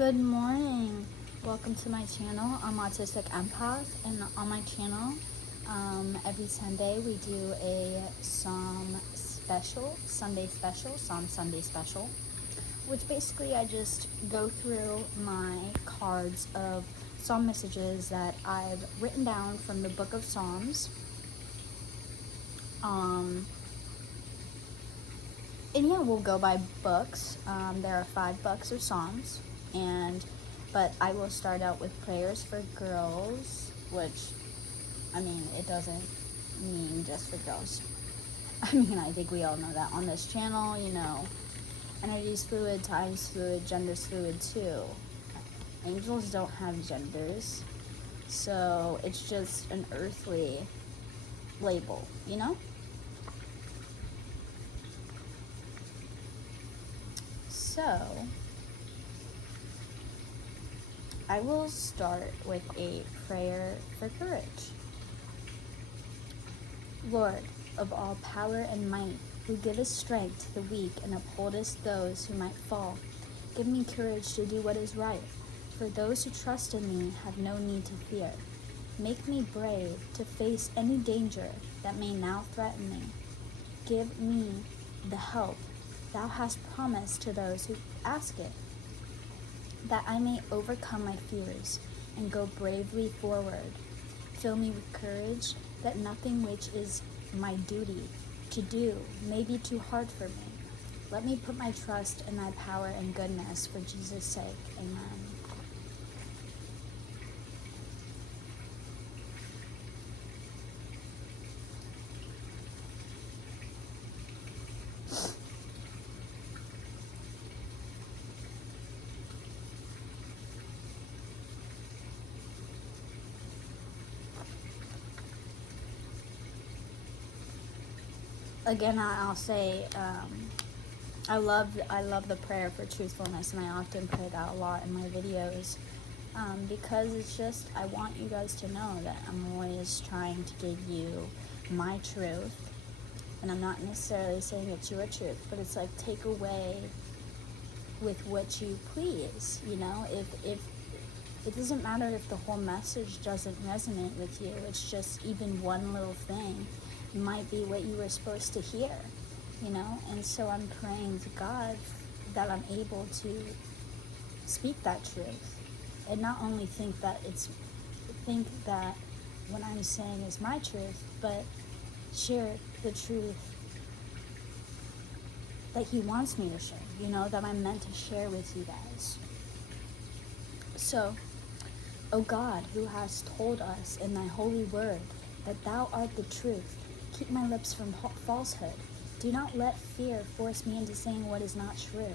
Good morning. Welcome to my channel. I'm Autistic Empath, and on my channel, every Sunday we do a Psalm Sunday special, which basically I just go through my cards of Psalm messages that I've written down from the book of Psalms. And yeah, we'll go by books. There are 5 books of Psalms, but I will start out with prayers for girls, which, it doesn't mean just for girls. I think we all know that on this channel, energy's fluid, time's fluid, gender's fluid too. Angels don't have genders, so it's just an earthly label, So, I will start with a prayer for courage. Lord, of all power and might, who givest strength to the weak and upholdest those who might fall, give me courage to do what is right, for those who trust in me have no need to fear. Make me brave to face any danger that may now threaten me. Give me the help Thou hast promised to those who ask it, that I may overcome my fears and go bravely forward. Fill me with courage, that nothing which is my duty to do may be too hard for me. Let me put my trust in thy power and goodness for Jesus' sake. Amen. Again, I'll say, I love the prayer for truthfulness, and I often pray that a lot in my videos, because it's just, I want you guys to know that I'm always trying to give you my truth, and I'm not necessarily saying it's your truth, but it's like, take away with what you please, if it doesn't matter if the whole message doesn't resonate with you, it's just even one little thing might be what you were supposed to hear, and so I'm praying to God that I'm able to speak that truth, and not only think that what I'm saying is my truth, but share the truth that He wants me to share, that I'm meant to share with you guys. So, O God, who hast told us in thy holy word that thou art the truth, keep my lips from falsehood. Do not let fear force me into saying what is not true.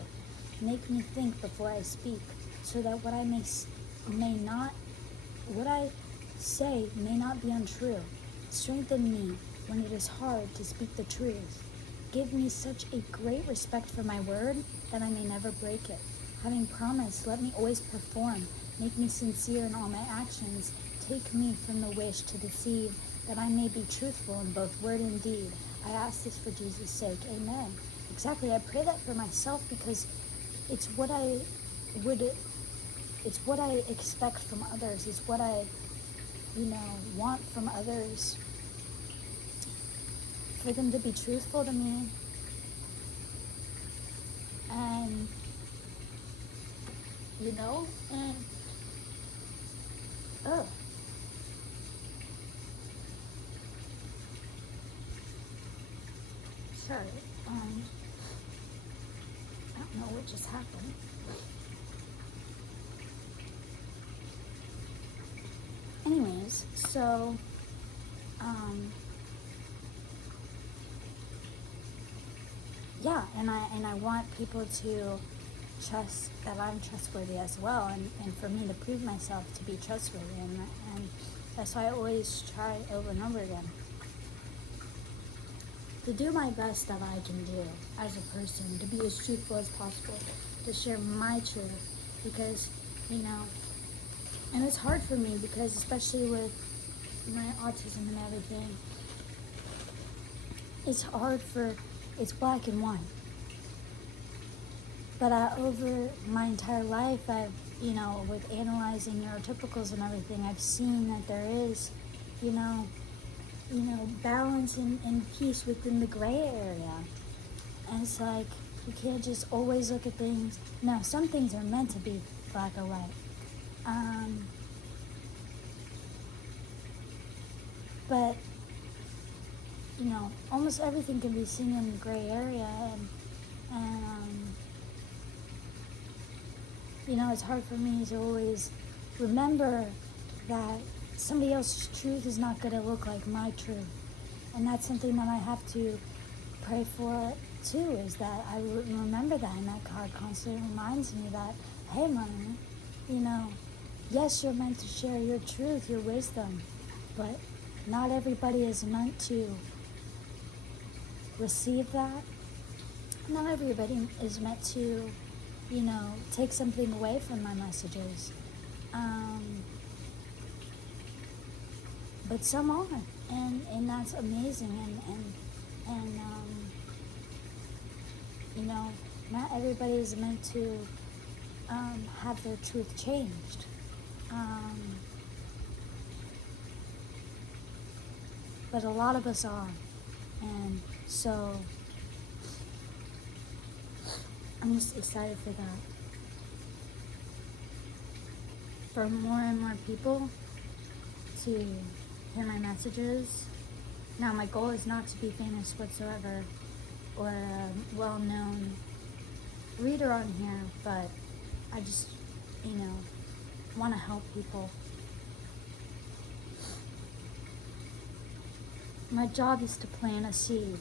Make me think before I speak, so that what I say may not be untrue. Strengthen me when it is hard to speak the truth. Give me such a great respect for my word that I may never break it. Having promised, let me always perform. Make me sincere in all my actions. Take me from the wish to deceive, that I may be truthful in both word and deed. I ask this for Jesus' sake. Amen. Exactly. I pray that for myself because it's what I expect from others. It's what I, want from others. For them to be truthful to me. And, sorry, I don't know what just happened. Anyways, so, yeah, and I want people to trust that I'm trustworthy as well, and for me to prove myself to be trustworthy, and that's why I always try over and over again to do my best that I can do as a person, to be as truthful as possible, to share my truth, because, and it's hard for me because, especially with my autism and everything, it's black and white. But over my entire life, I've, with analyzing neurotypicals and everything, I've seen that there is, you know, balance and peace within the gray area. And it's like, you can't just always look at things. No, some things are meant to be black or white. But, almost everything can be seen in the gray area. And it's hard for me to always remember that somebody else's truth is not going to look like my truth. And that's something that I have to pray for too, is that I remember that, and that God constantly reminds me that, hey, Mommy, yes, you're meant to share your truth, your wisdom, but not everybody is meant to receive that. Not everybody is meant to, take something away from my messages. But some are, and that's amazing, and not everybody is meant to have their truth changed. But a lot of us are, and so I'm just excited for that. For more and more people to hear my messages. Now, my goal is not to be famous whatsoever or a well-known reader on here, but I just, want to help people. My job is to plant a seed,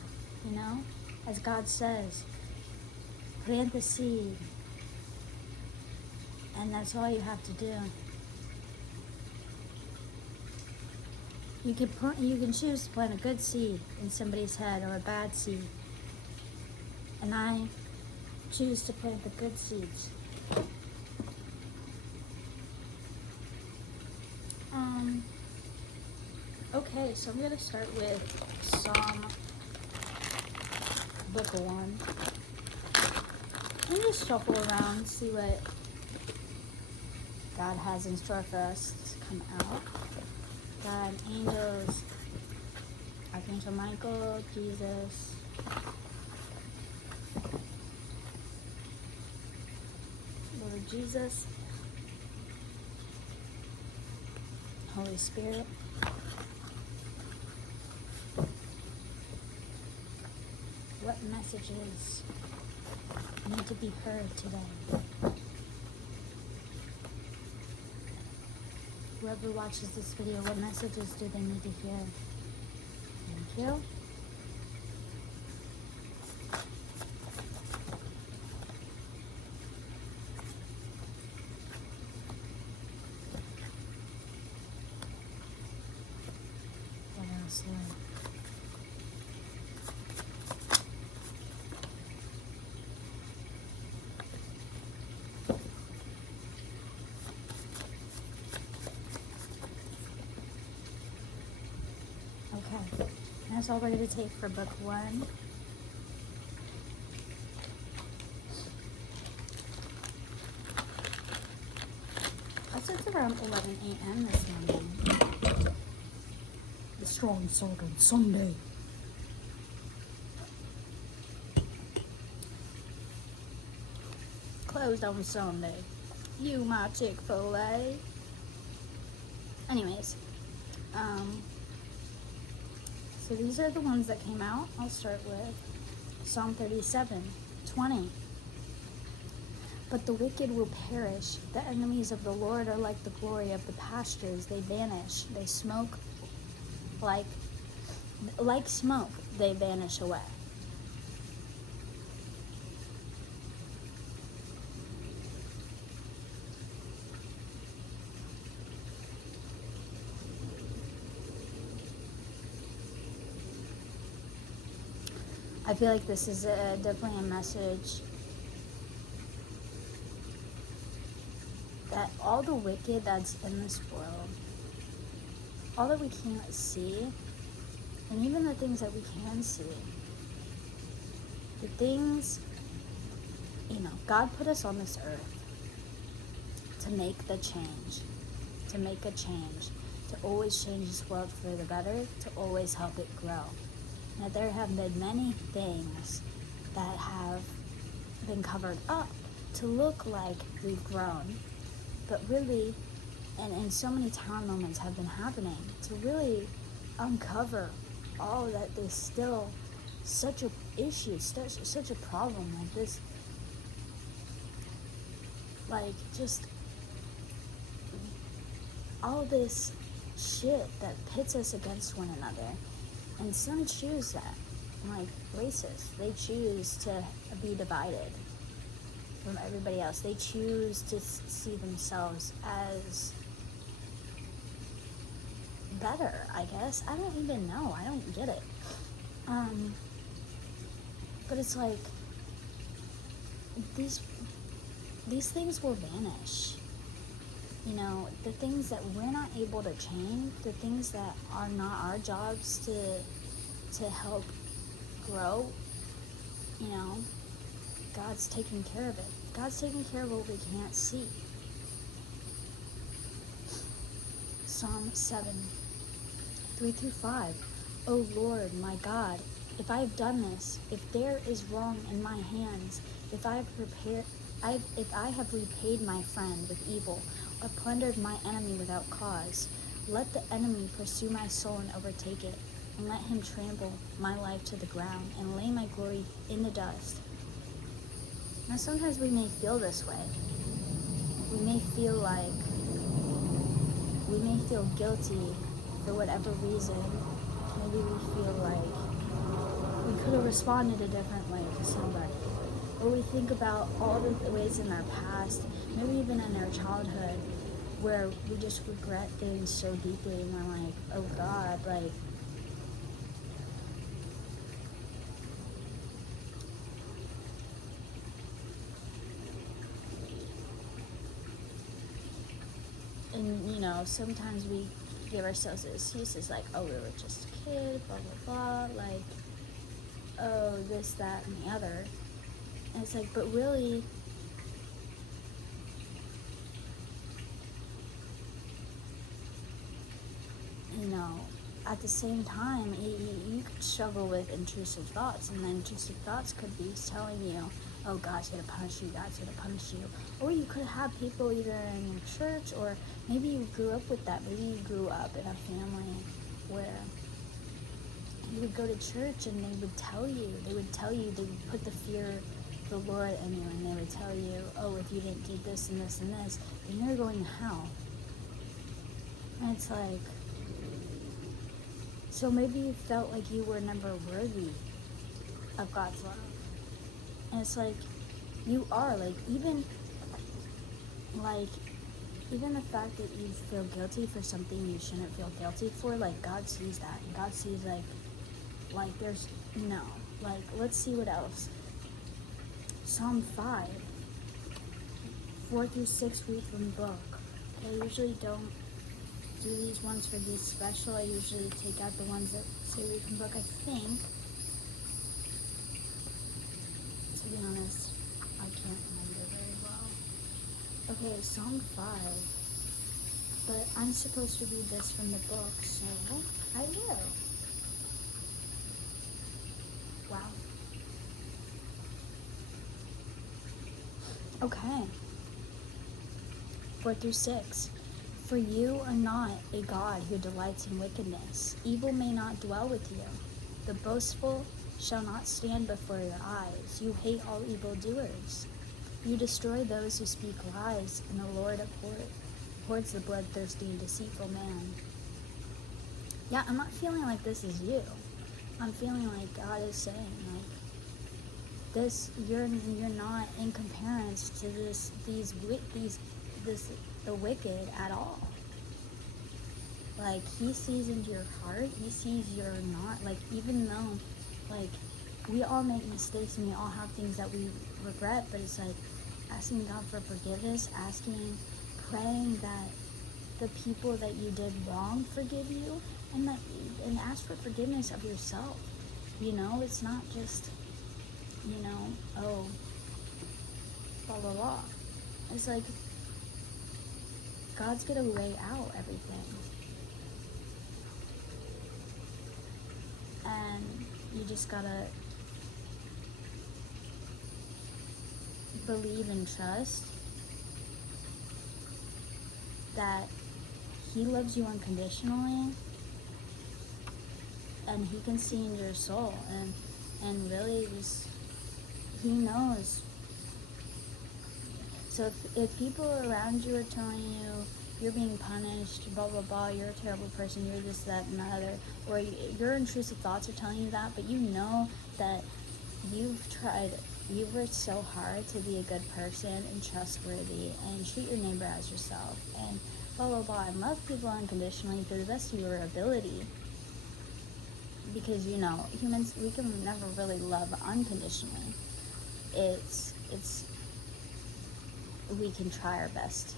as God says. Plant the seed, and that's all you have to do. You can choose to plant a good seed in somebody's head or a bad seed, and I choose to plant the good seeds. Okay, so I'm gonna start with Psalm Book 1. Let me just shuffle around and see what God has in store for us to come out. God, angels, Archangel Michael, Jesus, Lord Jesus, Holy Spirit. What messages need to be heard today? Whoever watches this video, what messages do they need to hear? Thank you. What else, Lord? Okay, that's all we're going to take for book 1. It's around 11 a.m. this morning. The strong sword on Sunday. Closed on Sunday. You my Chick-fil-A. Anyways, so these are the ones that came out. I'll start with Psalm 37:20. But the wicked will perish. The enemies of the Lord are like the glory of the pastures. They vanish. They smoke like smoke. They vanish away. I feel like this is definitely a message that all the wicked that's in this world, all that we can't see, and even the things that we can see, the things God put us on this earth to make the change, to make a change, to always change this world for the better, to always help it grow. Now, there have been many things that have been covered up to look like we've grown, but really, and so many town moments have been happening to really uncover all that there's still such a issue, such a problem like this, like just all this shit that pits us against one another. And some choose that, like racists. They choose to be divided from everybody else. They choose to see themselves as better, I guess. I don't even know. I don't get it. But it's like these things will vanish. The things that we're not able to change, the things that are not our jobs to help grow, God's taking care of it. God's taking care of what we can't see. Psalm 7, 3-5. O Lord, my God, if I have done this, if there is wrong in my hands, if I have repaid my friend with evil, or plundered my enemy without cause, let the enemy pursue my soul and overtake it, and let him trample my life to the ground, and lay my glory in the dust. Now, sometimes we may feel this way. We may feel guilty for whatever reason. Maybe we feel like we could have responded a different way to somebody. Or we think about all the ways in our past, maybe even in our childhood, where we just regret things so deeply, and we're like, oh God, like, and sometimes we give ourselves excuses like, oh, we were just a kid, blah, blah, blah, like, oh, this, that, and the other. And it's like, but really, at the same time, you could struggle with intrusive thoughts, and the intrusive thoughts could be telling you, oh, God's going to punish you, God's going to punish you. Or you could have people either in your church, or maybe you grew up with that. Maybe you grew up in a family where you would go to church and they would tell you, they would put the fear of the Lord in you, and they would tell you, oh, if you didn't do this and this and this, then you're going to hell. And it's like, so maybe you felt like you were never worthy of God's love. And it's like, you are, even the fact that you feel guilty for something you shouldn't feel guilty for, God sees that. And God sees, there's, let's see what else. Psalm 5, 4-6 read from the book. Okay, I usually don't do these ones for these special. I usually take out the ones that say read from book, I think. To be honest, I can't remember very well. Okay, Psalm 5. But I'm supposed to read this from the book, so I will. Wow. Okay. 4-6. For you are not a God who delights in wickedness. Evil may not dwell with you. The boastful shall not stand before your eyes. You hate all evildoers. You destroy those who speak lies, and the Lord abhors the bloodthirsty and deceitful man. Yeah, I'm not feeling like this is you. I'm feeling like God is saying, this, you're not in comparison to the wicked at all. He sees into your heart. He sees you're not, even though, we all make mistakes and we all have things that we regret, but it's asking God for forgiveness, praying that the people that you did wrong forgive you, and ask for forgiveness of yourself. It's not just, oh, blah, blah, blah. It's like, God's gonna lay out everything. And you just gotta believe and trust that he loves you unconditionally, and he can see in your soul, and really just, he knows. So if people around you are telling you you're being punished, blah, blah, blah, you're a terrible person, you're this, that, and the other, or your intrusive thoughts are telling you that, but you know that you've worked so hard to be a good person and trustworthy and treat your neighbor as yourself and blah, blah, blah, and love people unconditionally to the best of your ability. Because, you know, humans, we can never really love unconditionally. We can try our best.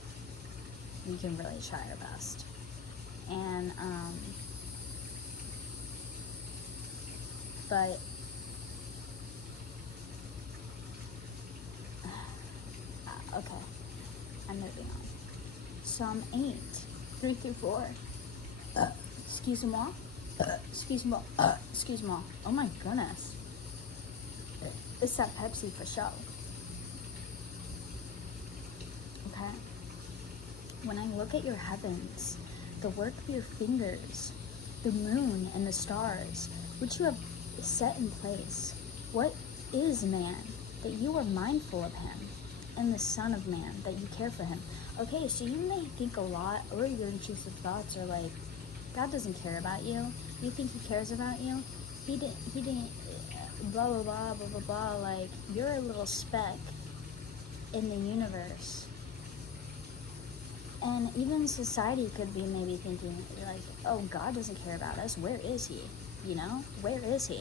We can really try our best. And, but, okay, I'm moving on. Psalm 8, 3 through 4. Excuse-moi. Excuse-moi. Excuse-moi. Oh my goodness. It's that Pepsi for show. Okay? When I look at your heavens, the work of your fingers, the moon and the stars, which you have set in place, what is man that you are mindful of him, and the Son of Man that you care for him? Okay, so you may think a lot, or your intrusive thoughts are like, God doesn't care about you. You think he cares about you? He didn't, blah, blah, blah, blah, blah, blah. Like, you're a little speck in the universe. And even society could be maybe thinking, like, oh, God doesn't care about us. Where is he? You know? Where is he?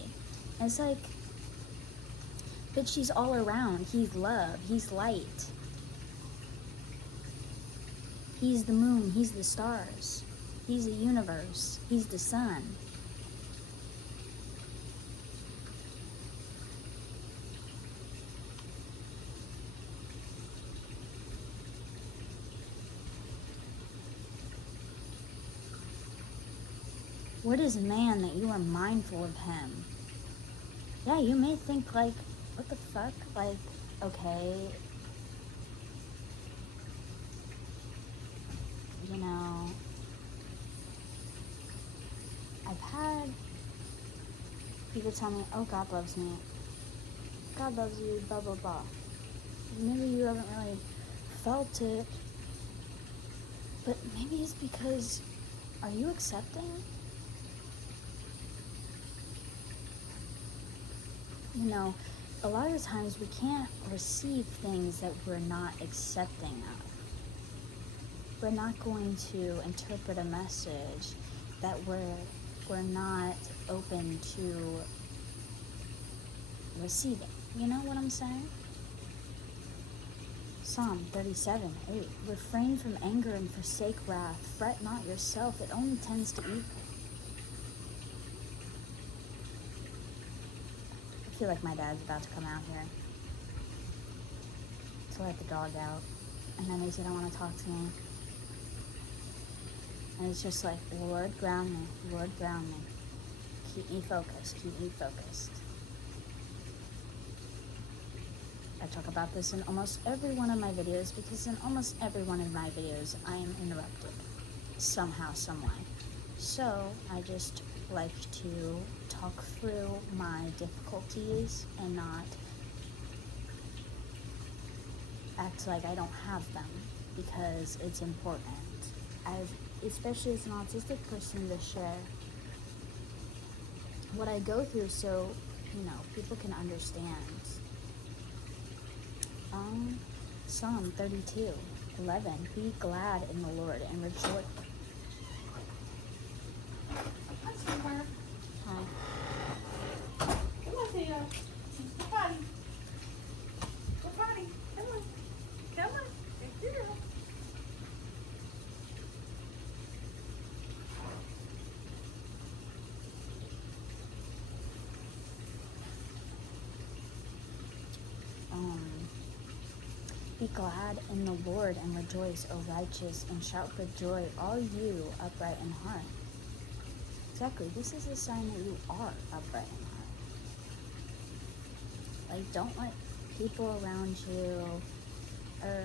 And it's like, but she's all around. He's love. He's light. He's the moon. He's the stars. He's the universe. He's the sun. What is man that you are mindful of him? Yeah, you may think like, what the fuck? Like, okay, you know, I've had people tell me, oh, God loves me. God loves you, blah, blah, blah. Maybe you haven't really felt it, but maybe it's because, are you accepting? You know, a lot of times we can't receive things that we're not accepting of. We're not going to interpret a message that we're not open to receiving. You know what I'm saying? Psalm 37:8. Refrain from anger and forsake wrath. Fret not yourself, it only tends to evil. I feel like my dad's about to come out here. So I let the dog out. And then he said, I want to talk to me. And it's just like, Lord, ground me. Lord, ground me. Keep me focused. Keep me focused. I talk about this in almost every one of my videos because in almost every one of my videos, I am interrupted somehow, some way. So I just like to talk through my difficulties and not act like I don't have them because it's important. Especially as an autistic person, to share what I go through so, people can understand. Psalm 32:11. Be glad in the Lord and rejoice. Hi. Come on, Theo. Go potty. Go potty. Come on. Come on. Good girl. Be glad in the Lord and rejoice, O righteous, and shout for joy, all you upright in heart. Exactly, this is a sign that you are upright in heart. Like, don't let people around you, or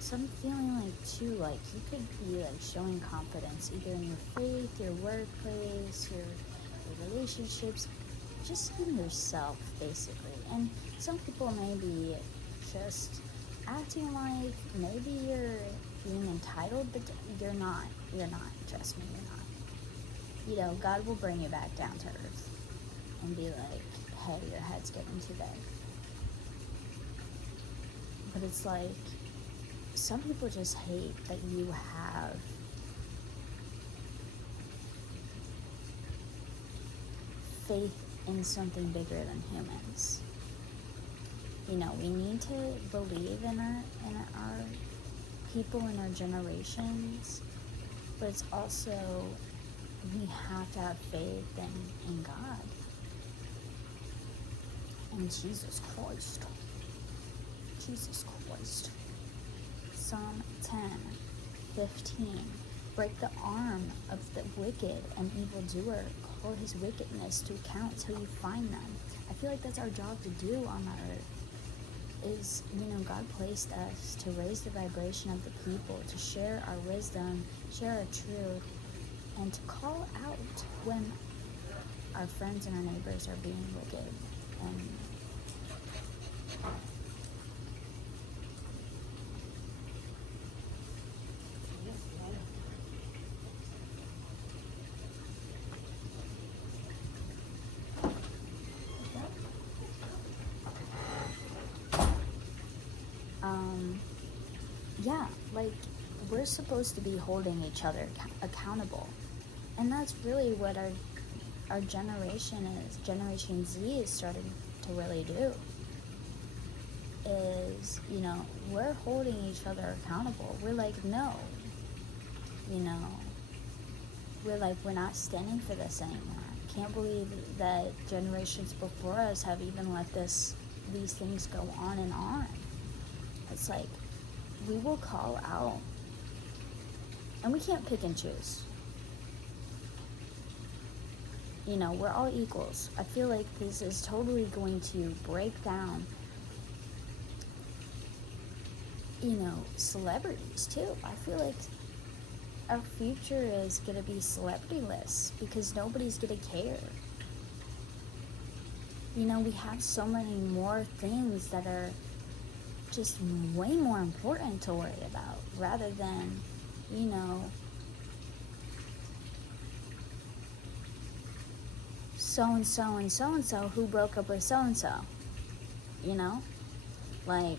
some feeling like too, like you could be like showing confidence either in your faith, your workplace, your relationships, just in yourself basically. And some people may be just acting like maybe you're being entitled, but you're not, trust me, you're not. You know, God will bring you back down to earth and be like, hey, your head's getting too big. But it's like, some people just hate that you have faith in something bigger than humans. You know, we need to believe in our people in our generations, but it's also, we have to have faith in God and Jesus Christ. Psalm 10:15. Break the arm of the wicked and evildoer. Call his wickedness to account till you find them. I feel like that's our job to do on the earth. Is, you know, God placed us to raise the vibration of the people, to share our wisdom, share our truth, and to call out when our friends and our neighbors are being wicked. And yeah, like, we're supposed to be holding each other accountable. And that's really what our generation is. Generation Z is starting to really do. Is, you know, we're holding each other accountable. We're like, no. You know, we're like, we're not standing for this anymore. Can't believe that generations before us have even let these things go on and on. It's like, we will call out, and we can't pick and choose. You know, we're all equals. I feel like this is totally going to break down, you know, celebrities too. I feel like our future is going to be celebrity-less because nobody's going to care. You know, we have so many more things that are just way more important to worry about rather than, you know, so-and-so and so-and-so who broke up with so-and-so, you know? Like,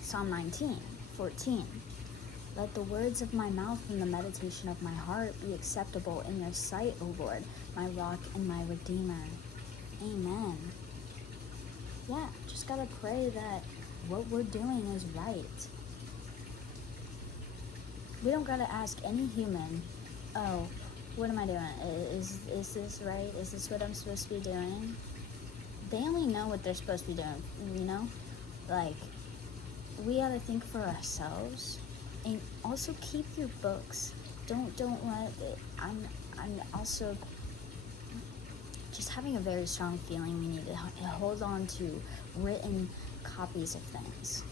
Psalm 19:14. Let the words of my mouth and the meditation of my heart be acceptable in your sight, O Lord, my rock and my redeemer. Amen. Yeah, just gotta pray that what we're doing is right. We don't gotta ask any human, oh, what am I doing? Is this right? Is this what I'm supposed to be doing? They only know what they're supposed to be doing, you know? Like, we gotta think for ourselves, and also keep your books. Don't let it, I'm also just having a very strong feeling we need to hold on to written copies of things,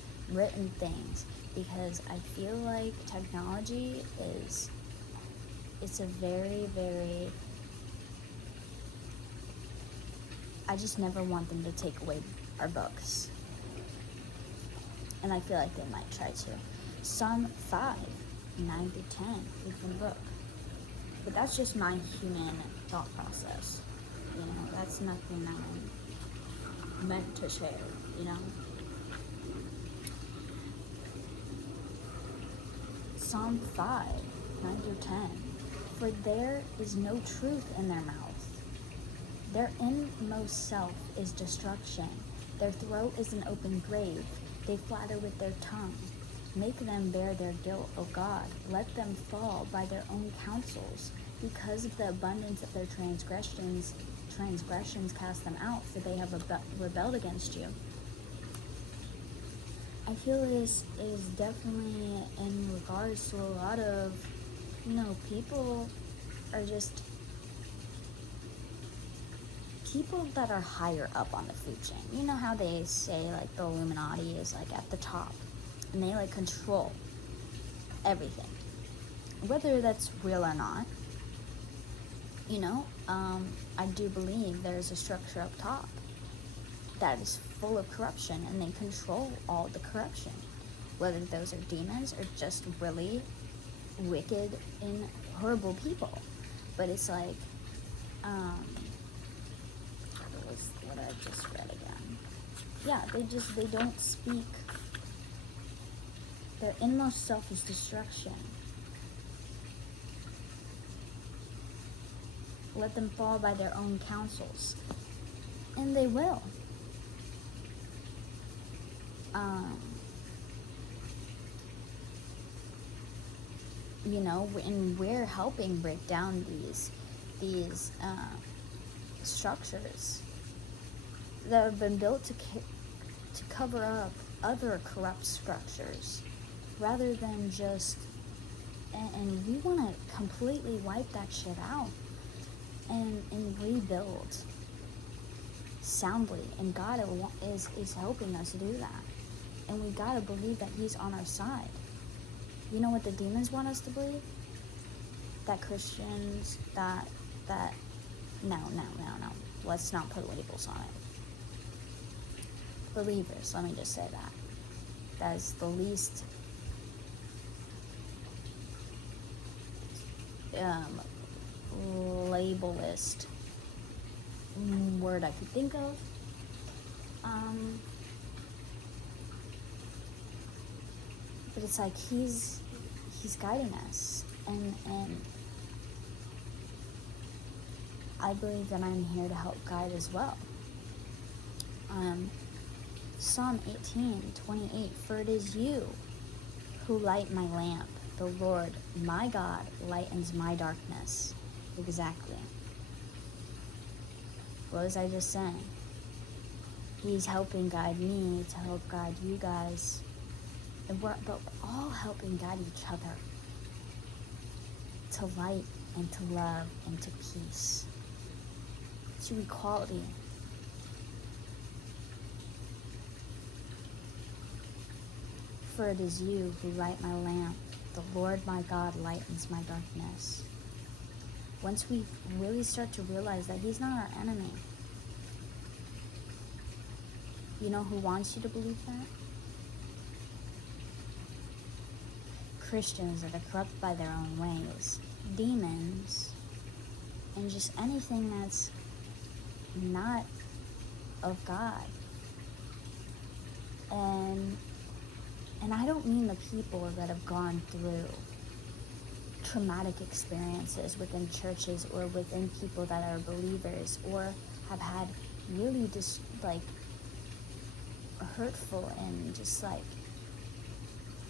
because I feel like technology it's a very, very, I just never want them to take away our books. And I feel like they might try to. Psalm 5:9-10, open book. But that's just my human thought process. You know, that's nothing I'm meant to share, you know? Psalm 5:9-10. For there is no truth in their mouth. Their inmost self is destruction. Their throat is an open grave. They flatter with their tongue. Make them bear their guilt, O God. Let them fall by their own counsels. Because of the abundance of their transgressions, transgressions cast them out, for they have rebelled against you. I feel this is definitely in regards to a lot of, people are just people that are higher up on the food chain. You know how they say, like, the Illuminati is, like, at the top, and they, like, control everything, whether that's real or not. I do believe there's a structure up top that is full of corruption, and they control all the corruption, whether those are demons or just really wicked and horrible people. But it's like, what I just read again. Yeah, they don't speak. Their inmost self is destruction. Let them fall by their own counsels. And they will. And we're helping break down these structures that have been built to cover up other corrupt structures, rather than just, and we want to completely wipe that shit out and rebuild soundly, and God is helping us do that, and we gotta believe that He's on our side. You know what the demons want us to believe? That Christians, that no, let's not put labels on it. Believers, let me just say that. That is the least labelist word I could think of. But it's like he's guiding us, and I believe that I'm here to help guide as well. Psalm 18:28, for it is you who light my lamp. The Lord, my God, lightens my darkness. Exactly. What was I just saying? He's helping guide me to help guide you guys. And we're all helping guide each other to light and to love and to peace, to equality. For it is you who light my lamp. The Lord my God lightens my darkness. Once we really start to realize that He's not our enemy, you know who wants you to believe that? Christians that are corrupted by their own ways, demons, and just anything that's not of God. And I don't mean the people that have gone through traumatic experiences within churches or within people that are believers, or have had really just like hurtful and just like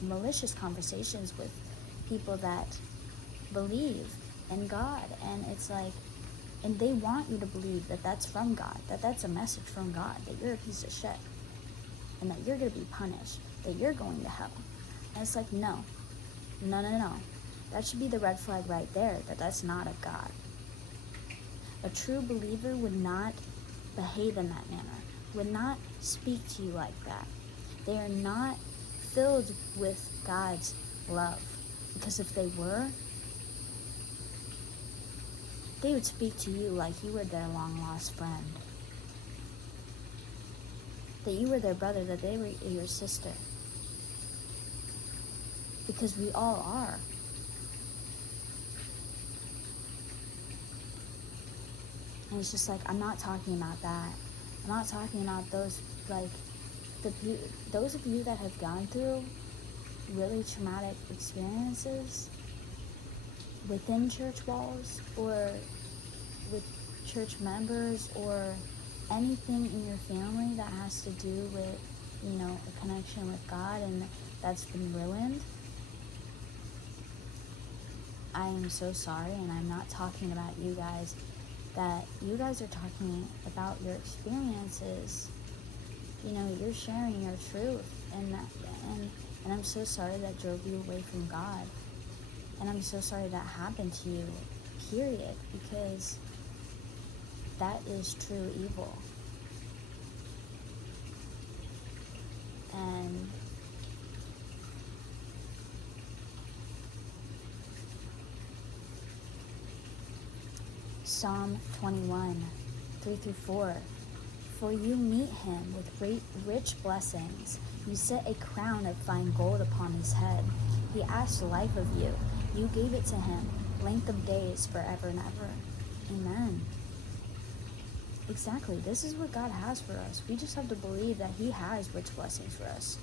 malicious conversations with people that believe in God. And it's like, and they want you to believe that that's from God, that that's a message from God, that you're a piece of shit, and that you're going to be punished, that you're going to hell. And it's like, no. That should be the red flag right there, that that's not of God. A true believer would not behave in that manner, would not speak to you like that. They are not filled with God's love. Because if they were, they would speak to you like you were their long-lost friend. That you were their brother, that they were your sister. Because we all are. And it's just like, I'm not talking about that. I'm not talking about those, like, those of you that have gone through really traumatic experiences within church walls, or with church members, or anything in your family that has to do with, a connection with God, and that's been ruined. I am so sorry, and I'm not talking about you guys that you guys are talking about your experiences. You know, you're sharing your truth, and I'm so sorry that drove you away from God. And I'm so sorry that happened to you, period, because that is true evil. And Psalm 21, 3-4. For you meet him with great rich blessings. You set a crown of fine gold upon his head. He asked life of you. You gave it to him, length of days forever and ever. Amen. Exactly. This is what God has for us. We just have to believe that he has rich blessings for us.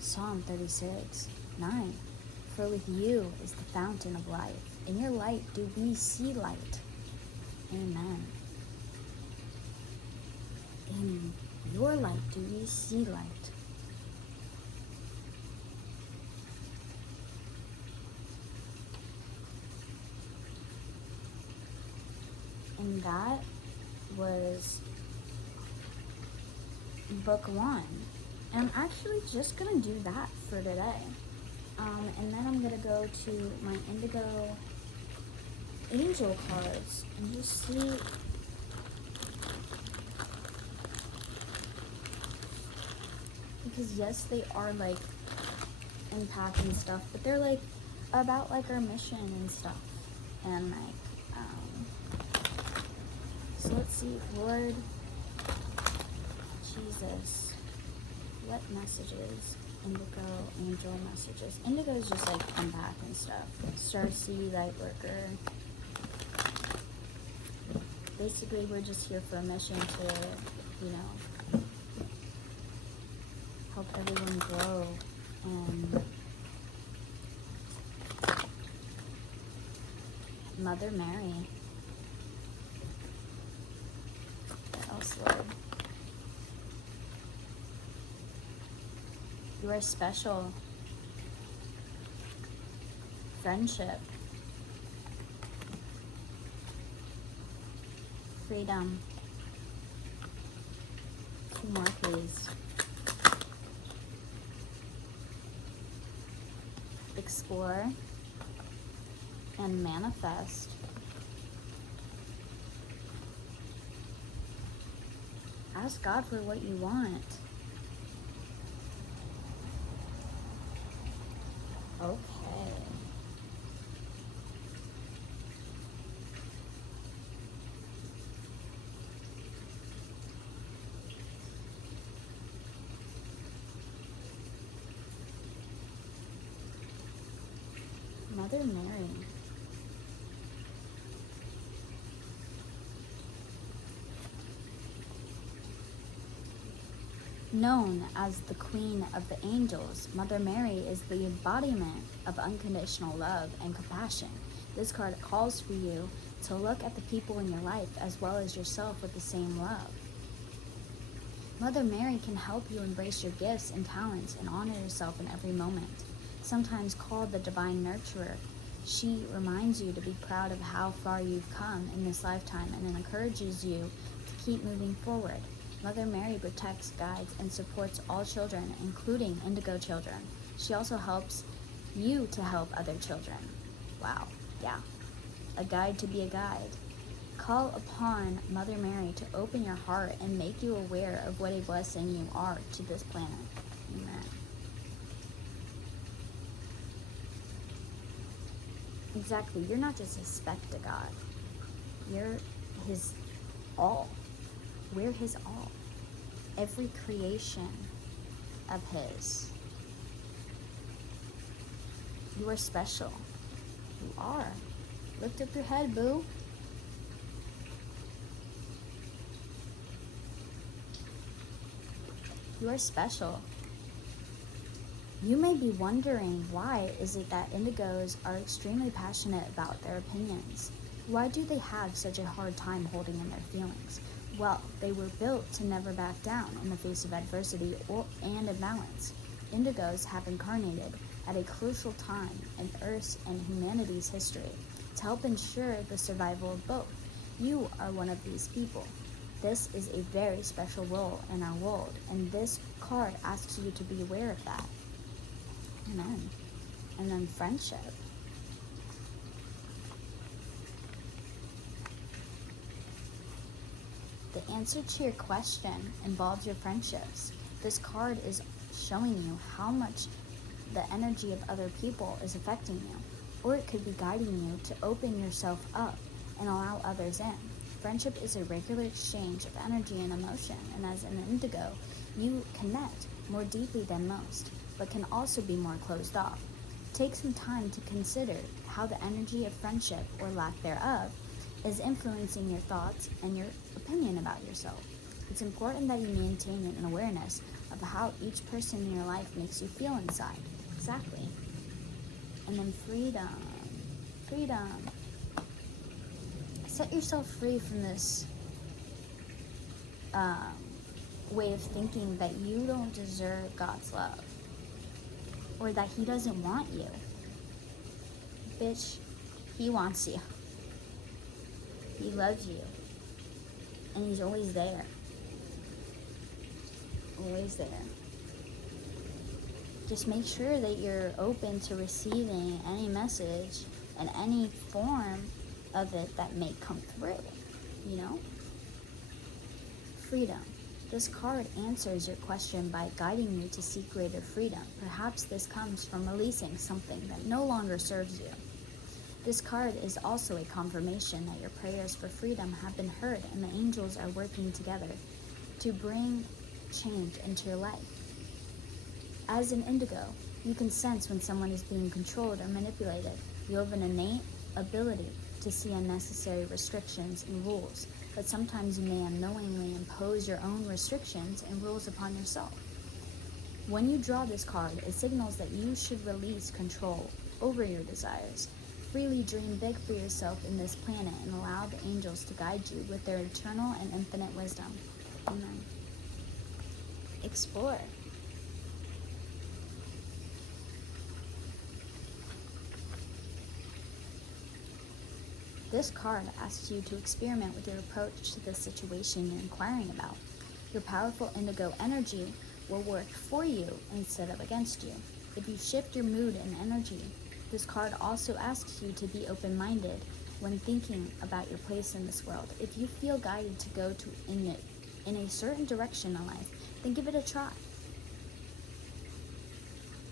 Psalm 36, 9. For with you is the fountain of life. In your light do we see light. Amen. In your light do we see light. And that was book 1. And I'm actually just going to do that for today. And then I'm going to go to my Indigo angel cards and just see because yes, they are like empath and stuff, but they're like about like our mission and stuff. And like so let's see, Lord Jesus, what messages? Indigo angel messages. Indigo is just like empath and stuff. Starseed, light worker. Basically, we're just here for a mission to, you know, help everyone grow and Mother Mary. What else, Lord? You are special. Friendship. Freedom. 2 more, please. Explore and manifest. Ask God for what you want. Okay. Mother Mary. Known as the Queen of the Angels, Mother Mary is the embodiment of unconditional love and compassion. This card calls for you to look at the people in your life as well as yourself with the same love. Mother Mary can help you embrace your gifts and talents and honor yourself in every moment. Sometimes called the Divine Nurturer, she reminds you to be proud of how far you've come in this lifetime and encourages you to keep moving forward. Mother Mary protects, guides, and supports all children, including indigo children. She also helps you to help other children. Wow, yeah. A guide to be a guide. Call upon Mother Mary to open your heart and make you aware of what a blessing you are to this planet. Amen. Exactly. You're not just a speck to God. You're his all. We're his all. Every creation of his. You are special. You are. Lift up your head, boo. You are special. You may be wondering, why is it that indigos are extremely passionate about their opinions? Why do they have such a hard time holding in their feelings? Well, they were built to never back down in the face of adversity and imbalance. Indigos have incarnated at a crucial time in Earth's and humanity's history to help ensure the survival of both. You are one of these people. This is a very special role in our world, and this card asks you to be aware of that. Amen. And then friendship. The answer to your question involves your friendships. This card is showing you how much the energy of other people is affecting you, or it could be guiding you to open yourself up and allow others in. Friendship is a regular exchange of energy and emotion, and as an indigo, you connect more deeply than most, but can also be more closed off. Take some time to consider how the energy of friendship, or lack thereof, is influencing your thoughts and your opinion about yourself. It's important that you maintain an awareness of how each person in your life makes you feel inside. Exactly. And then freedom. Freedom. Set yourself free from this way of thinking that you don't deserve God's love, or that He doesn't want you. Bitch, He wants you. He loves you. And He's always there. Always there. Just make sure that you're open to receiving any message and any form of it that may come through, you know? Freedom. This card answers your question by guiding you to seek greater freedom. Perhaps this comes from releasing something that no longer serves you. This card is also a confirmation that your prayers for freedom have been heard, and the angels are working together to bring change into your life. As an indigo, you can sense when someone is being controlled or manipulated. You have an innate ability to see unnecessary restrictions and rules, but sometimes you may unknowingly impose your own restrictions and rules upon yourself. When you draw this card, it signals that you should release control over your desires. Freely dream big for yourself in this planet and allow the angels to guide you with their eternal and infinite wisdom. Amen. Explore. This card asks you to experiment with your approach to the situation you're inquiring about. Your powerful indigo energy will work for you instead of against you. If you shift your mood and energy, this card also asks you to be open-minded when thinking about your place in this world. If you feel guided to go in a certain direction in life, then give it a try.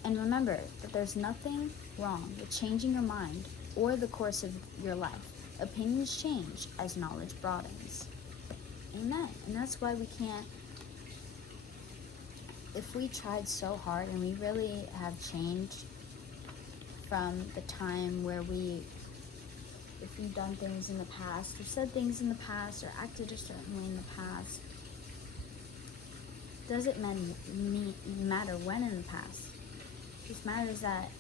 And remember that there's nothing wrong with changing your mind or the course of your life. Opinions change as knowledge broadens. Amen. And that's why we can't, if we tried so hard and we really have changed from the time where if we've done things in the past, or said things in the past, or acted a certain way in the past, doesn't matter when in the past. It just matters that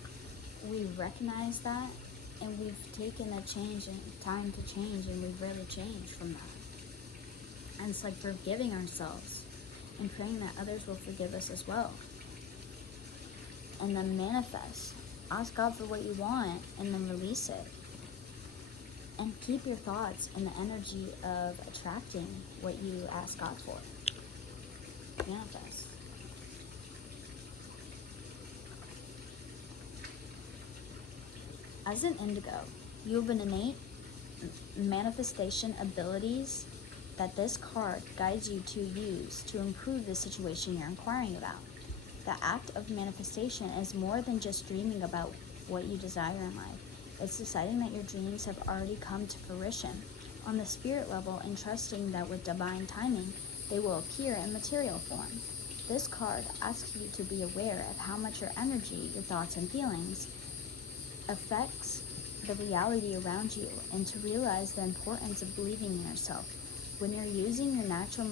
we recognize that, and we've taken a change and time to change, and we've really changed from that. And it's like forgiving ourselves and praying that others will forgive us as well. And then manifest. Ask God for what you want, and then release it. And keep your thoughts in the energy of attracting what you ask God for. Manifest. As an indigo, you have an innate manifestation abilities that this card guides you to use to improve the situation you're inquiring about. The act of manifestation is more than just dreaming about what you desire in life. It's deciding that your dreams have already come to fruition on the spirit level and trusting that with divine timing, they will appear in material form. This card asks you to be aware of how much your energy, your thoughts and feelings affects the reality around you, and to realize the importance of believing in yourself. When you're using your natural